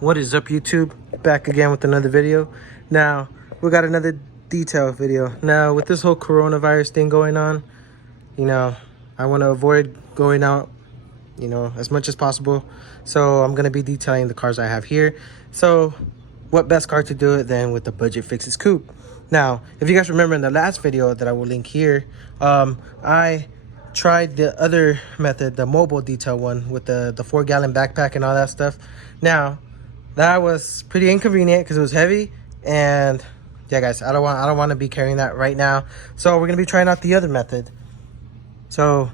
What is up, YouTube? Back again with another video. Now we got another detail video. Now with this whole coronavirus thing going on, I want to avoid going out as much as possible, so I'm going to be detailing the cars I have here. So what best car to do it than with the Budget Fixes Coupe. Now if you guys remember in the last video that I will link here, I tried the other method, the mobile detail one with the 4-gallon backpack and all that stuff. Now that was pretty inconvenient because it was heavy, and yeah guys, I don't want to be carrying that right now. So we're gonna be trying out the other method. So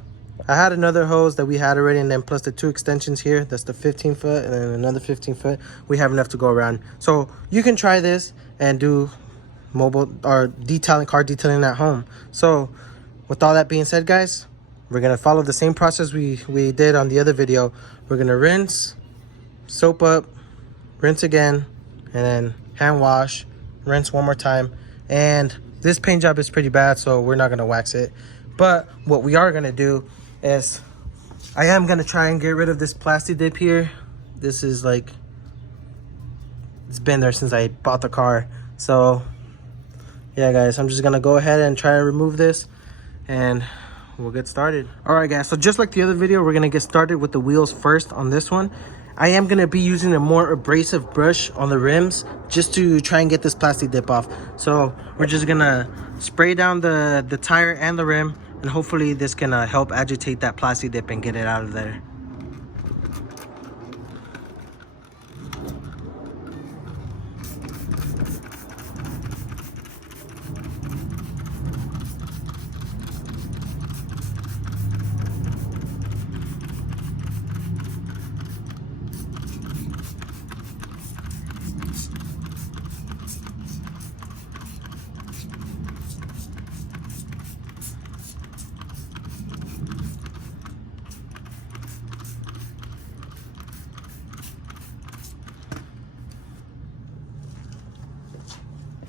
I had another hose that we had already, and then plus the 2 extensions here, that's the 15 foot and then another 15 foot. We have enough to go around. So you can try this and do mobile or car detailing at home. So with all that being said guys, we're gonna follow the same process we did on the other video. We're gonna rinse, soap up, rinse again, and then hand wash, rinse one more time. And this paint job is pretty bad, so we're not gonna wax it. But what we are gonna do is I am gonna try and get rid of this plastic dip here. This is like, it's been there since I bought the car. So yeah guys, I'm just gonna go ahead and try and remove this, and we'll get started. All right guys, so just like the other video, we're gonna get started with the wheels first on this one. I am gonna be using a more abrasive brush on the rims just to try and get this plastic dip off. So we're just gonna spray down the tire and the rim, and hopefully this can help agitate that plastic dip and get it out of there.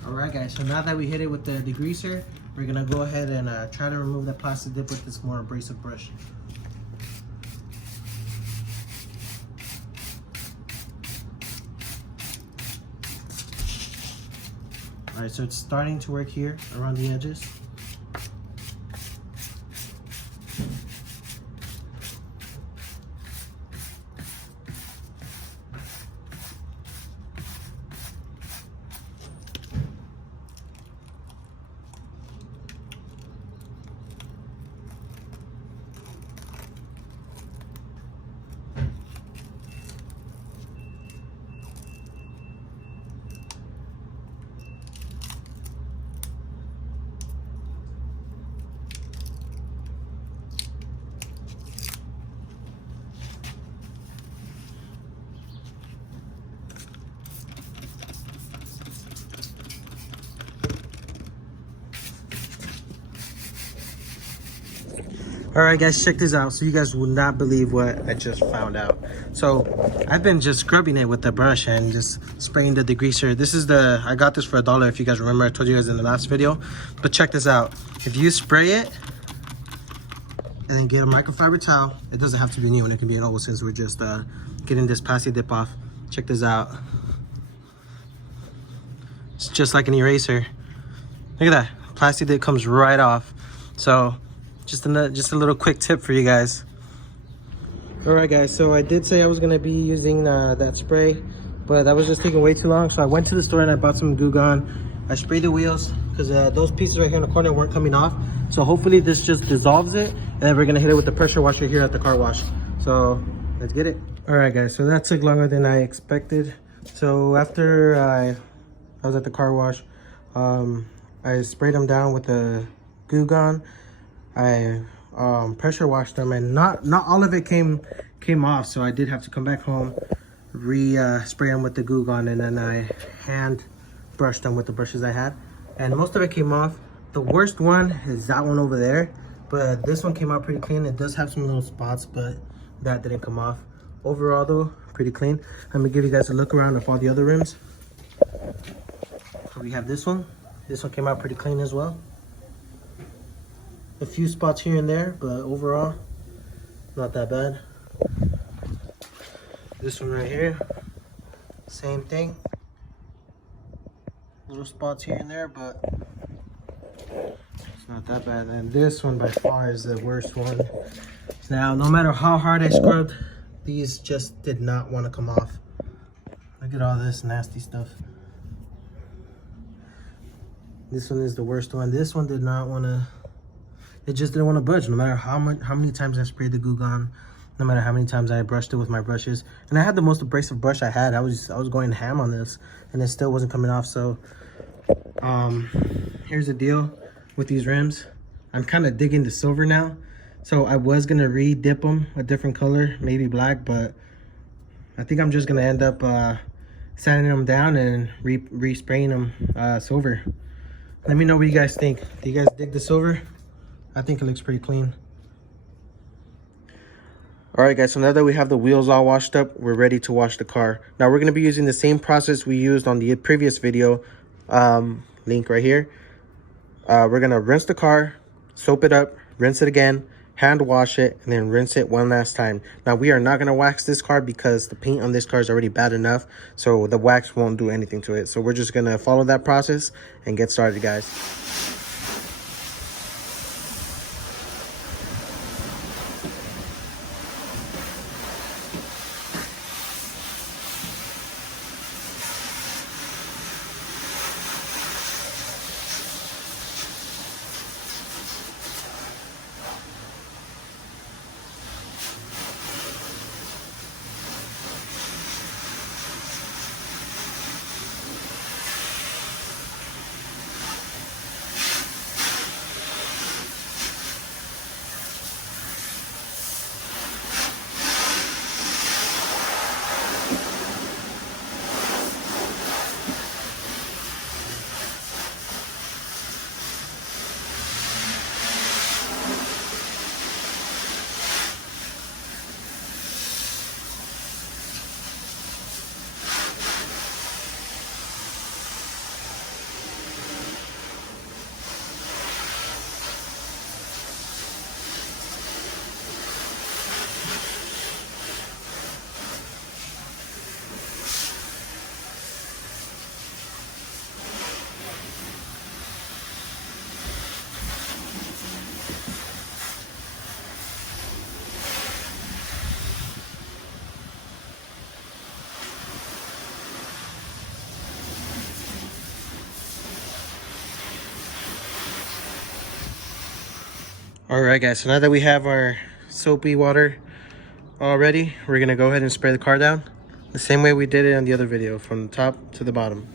Alright guys, so now that we hit it with the degreaser, we're gonna go ahead and try to remove that plastic dip with this more abrasive brush. Alright, so it's starting to work here around the edges. All right guys, check this out. So you guys will not believe what I just found out. So I've been just scrubbing it with the brush and just spraying the degreaser. This is I got this for $1 if you guys remember. I told you guys in the last video. But check this out. If you spray it and then get a microfiber towel, it doesn't have to be a new one, it can be an old, since we're just getting this plastic dip off. Check this out. It's just like an eraser. Look at that. Plastic dip comes right off. So just a little quick tip for you guys. All right guys, so I did say I was gonna be using that spray, but that was just taking way too long. So I went to the store and I bought some Goo Gone. I sprayed the wheels because those pieces right here in the corner weren't coming off. So hopefully this just dissolves it, and then we're gonna hit it with the pressure washer here at the car wash. So let's get it. All right guys, so that took longer than I expected. So after I was at the car wash, I sprayed them down with the Goo Gone. I pressure washed them, and not all of it came off, so I did have to come back home, spray them with the Goo Gone, and then I hand brushed them with the brushes I had, and most of it came off. The worst one is that one over there, but this one came out pretty clean. It does have some little spots, but that didn't come off. Overall though, pretty clean. Let me give you guys a look around of all the other rims. So we have this one came out pretty clean as well. A few spots here and there, but overall not that bad. This one right here, Same thing. Little spots here and there, but it's not that bad. And this one by far is the worst one. Now, no matter how hard I scrubbed, these just did not want to come off. Look at all this nasty stuff. This one is the worst one. This one did not want to, it just didn't want to budge, no matter how many times I sprayed the Goo Gone, no matter how many times I brushed it with my brushes. And I had the most abrasive brush I had. I was going ham on this, and it still wasn't coming off. So here's the deal with these rims. I'm kind of digging the silver now. So I was gonna re-dip them a different color, maybe black, but I think I'm just gonna end up sanding them down and re-spraying them silver. Let me know what you guys think. Do you guys dig the silver? I think it looks pretty clean. All right, guys, so now that we have the wheels all washed up, we're ready to wash the car. Now we're gonna be using the same process we used on the previous video, link right here. We're gonna rinse the car, soap it up, rinse it again, hand wash it, and then rinse it one last time. Now we are not going to wax this car because the paint on this car is already bad enough, so the wax won't do anything to it. So we're just going to follow that process and get started, guys. All right, guys, so now that we have our soapy water all ready, we're gonna go ahead and spray the car down the same way we did it on the other video, from the top to the bottom.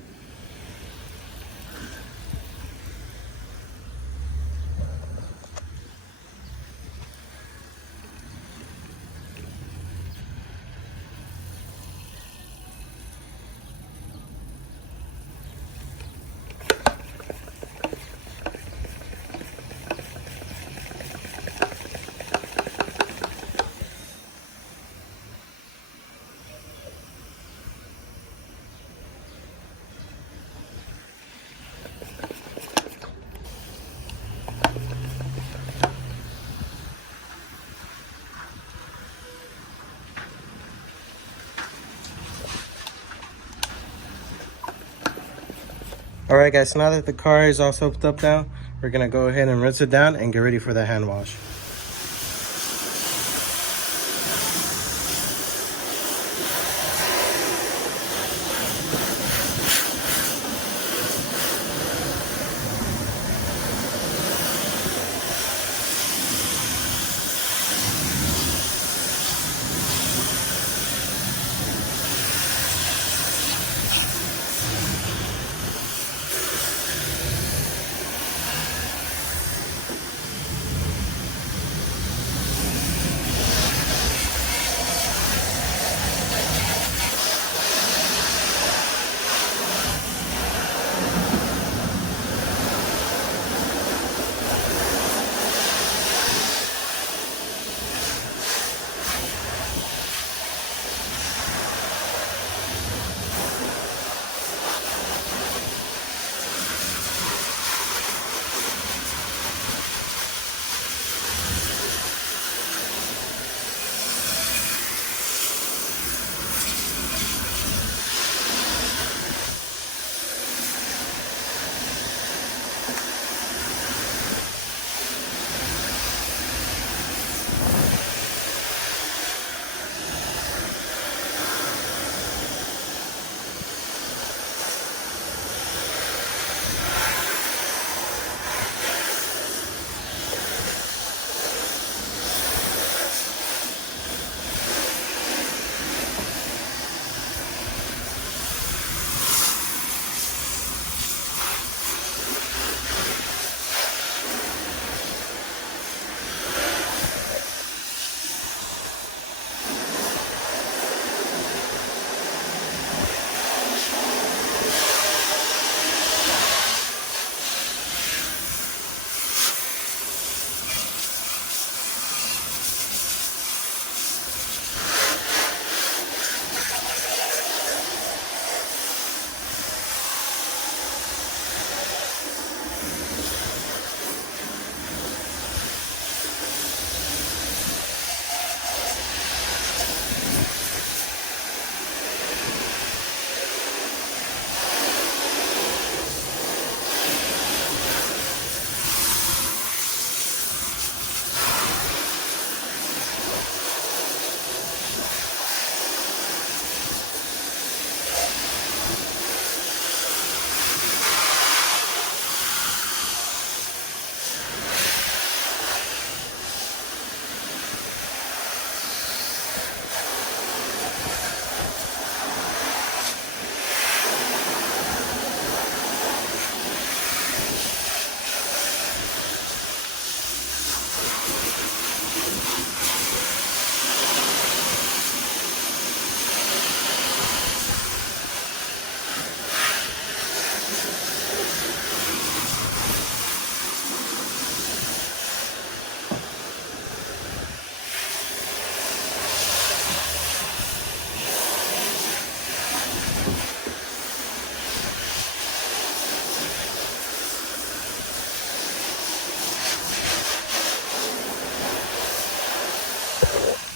All right, guys, so now that the car is all soaked up now, we're gonna go ahead and rinse it down and get ready for the hand wash.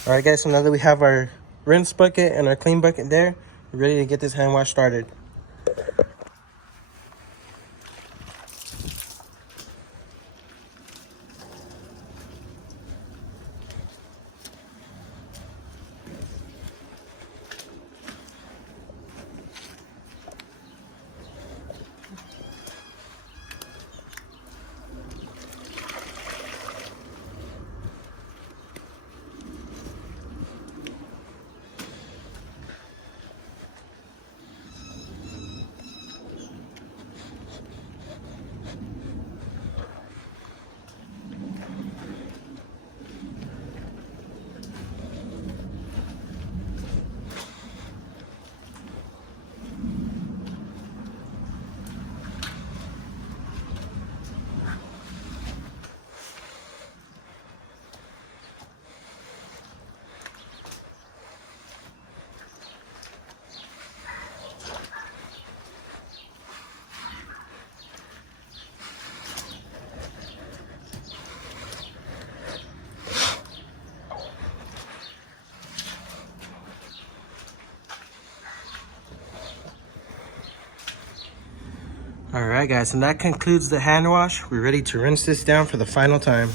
All right, guys, so now that we have our rinse bucket and our clean bucket there, we're ready to get this hand wash started. All right, guys, and that concludes the hand wash. We're ready to rinse this down for the final time.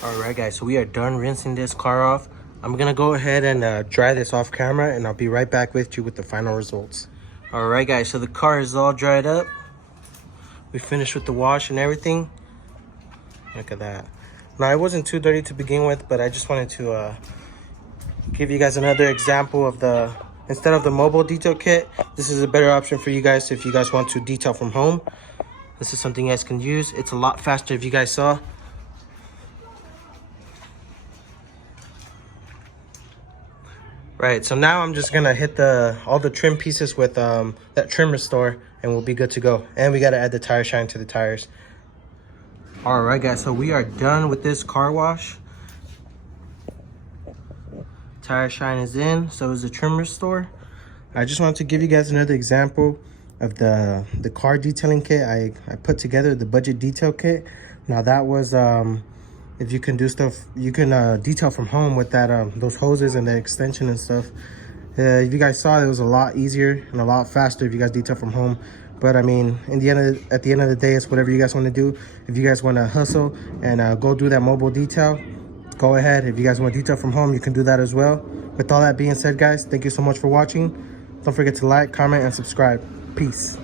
All right, guys, so we are done rinsing this car off. I'm gonna go ahead and dry this off camera, and I'll be right back with you with the final results. All right, guys, so the car is all dried up. We finished with the wash and everything. Look at that. Now, it wasn't too dirty to begin with, but I just wanted to give you guys another example of the, instead of the mobile detail kit, this is a better option for you guys if you guys want to detail from home. This is something you guys can use. It's a lot faster, if you guys saw. Right, so now I'm just gonna hit all the trim pieces with that trim restore, and we'll be good to go. And we gotta add the tire shine to the tires. All right, guys, so we are done with this car wash. Tire shine is in, so is the trim restore. I just wanted to give you guys another example the car detailing kit. I put together the budget detail kit. Now that was if you can do stuff, you can detail from home with that those hoses and the extension and stuff. If you guys saw, it was a lot easier and a lot faster if you guys detail from home. But I mean, at the end of the day, it's whatever you guys want to do. If you guys want to hustle and go do that mobile detail, go ahead. If you guys want to detail from home, you can do that as well. With all that being said, guys, thank you so much for watching. Don't forget to like, comment, and subscribe. Peace.